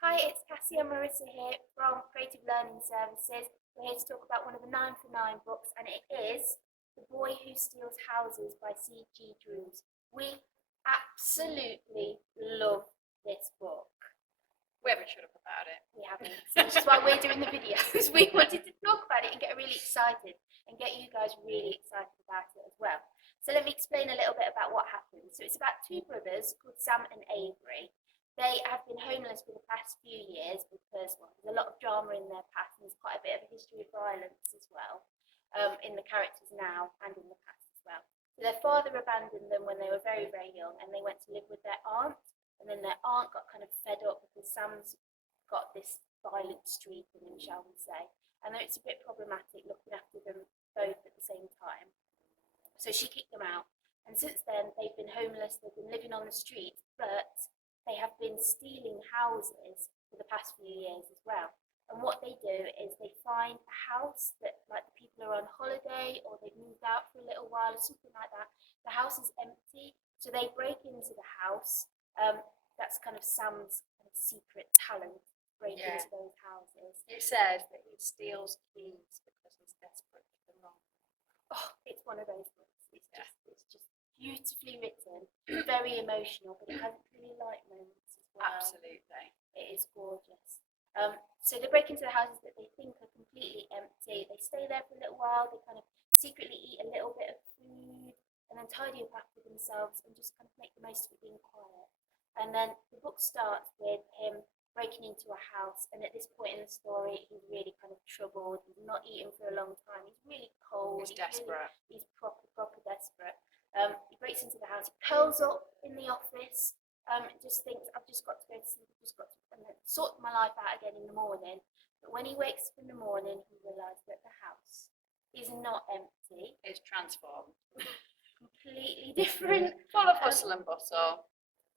Hi, it's Cassie and Marissa here from Creative Learning Services. We're here to talk about one of the 9 for 9 books, and it is The Boy Who Steals Houses by C.G. Drews. We absolutely love this book. We haven't shut up about it. We haven't. So this is why we're doing the videos. We wanted to talk about it and get really excited and get you guys really excited about it as well. So let me explain a little bit about what happens. So it's about two brothers called Sam and Avery. They have been homeless for the past few years because there's a lot of drama in their past and there's quite a bit of a history of violence as well in the characters now and in the past as well. So their father abandoned them when they were very, very young and they went to live with their aunt, and then their aunt got kind of fed up because Sam's got this violent streak in him, shall we say, and it's a bit problematic looking after them both at the same time. So she kicked them out, and since then they've been homeless, they've been living on the street, but they have been stealing houses for the past few years as well. And what they do is they find a house that, like, the people are on holiday or they've moved out for a little while or something like that. The house is empty, so they break into the house. That's kind of Sam's kind of secret talent, break into those houses. It says that he steals keys because he's desperate for the wrong. Oh, it's one of those books. It's just beautifully written, very emotional, but it has really light moments as well. Absolutely. It is gorgeous. So they break into the houses that they think are completely empty. They stay there for a little while. They kind of secretly eat a little bit of food and then tidy up after themselves and just kind of make the most of it being quiet. And then the book starts with him breaking into a house, and at this point in the story he's really kind of troubled. He's not eaten for a long time. He's really cold. He's desperate. He's proper desperate. He breaks into the house, he curls up in the office, just thinks, I've just got to go to sleep, I've just got to sort my life out again in the morning. But when he wakes up in the morning, he realises that the house is not empty. It's transformed. Completely different. Full of hustle and bustle.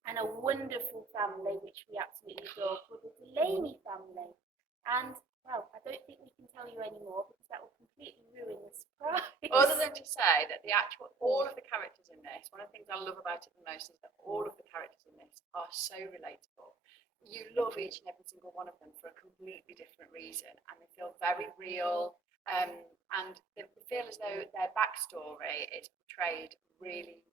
And a wonderful family, which we absolutely adore, called the Delaney family. And, well, I don't think we can tell you any more because that will completely ruin the surprise. Other than to say that all of the characters in this, one of the things I love about it the most is that all of the characters in this are so relatable. You love each and every single one of them for a completely different reason, and they feel very real, and they feel as though their backstory is portrayed really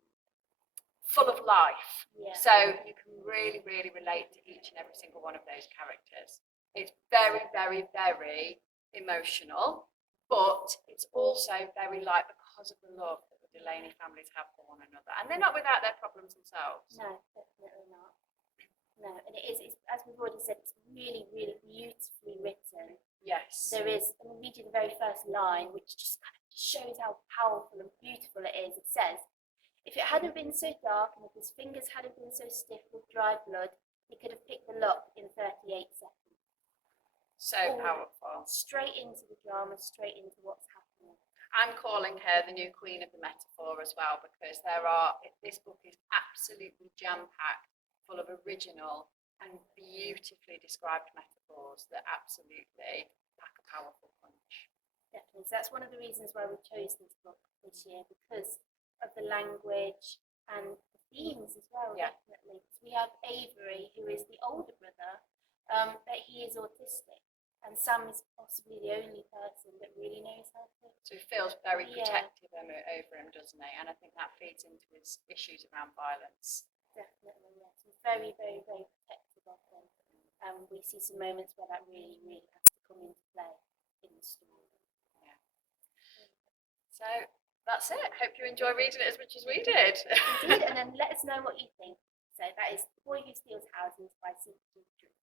full of life. Yeah. So you can really, really relate to each and every single one of those characters. It's very, very, very emotional, but it's also very light because of the love that the Delaney families have for one another. And they're not without their problems themselves. No, definitely not. No, and it is, as we've already said, it's really, really beautifully written. Yes. There is, I'm going to read you the very first line, which just kind of shows how powerful and beautiful it is. It says, "If it hadn't been so dark and if his fingers hadn't been so stiff with dry blood, he could have picked the lock in 38 seconds. So powerful. Straight into the drama, straight into what's happening. I'm calling her the new queen of the metaphor as well, because this book is absolutely jam-packed, full of original and beautifully described metaphors that absolutely pack a powerful punch. Definitely. So that's one of the reasons why we chose this book this year, because of the language and the themes as well. Yeah. Definitely. We have Avery, who is the older brother, but he is autistic, and Sam is possibly the only person that really knows how to. So he feels very protective over him, doesn't he? And I think that feeds into his issues around violence. Definitely, yes. He's very, very, very protective of him. We see some moments where that really, really has to come into play in the story. Yeah. So that's it. Hope you enjoy reading it as much as we did. Indeed, and then let us know what you think. So that is The Boy Who Steals Houses by C.G. Drews.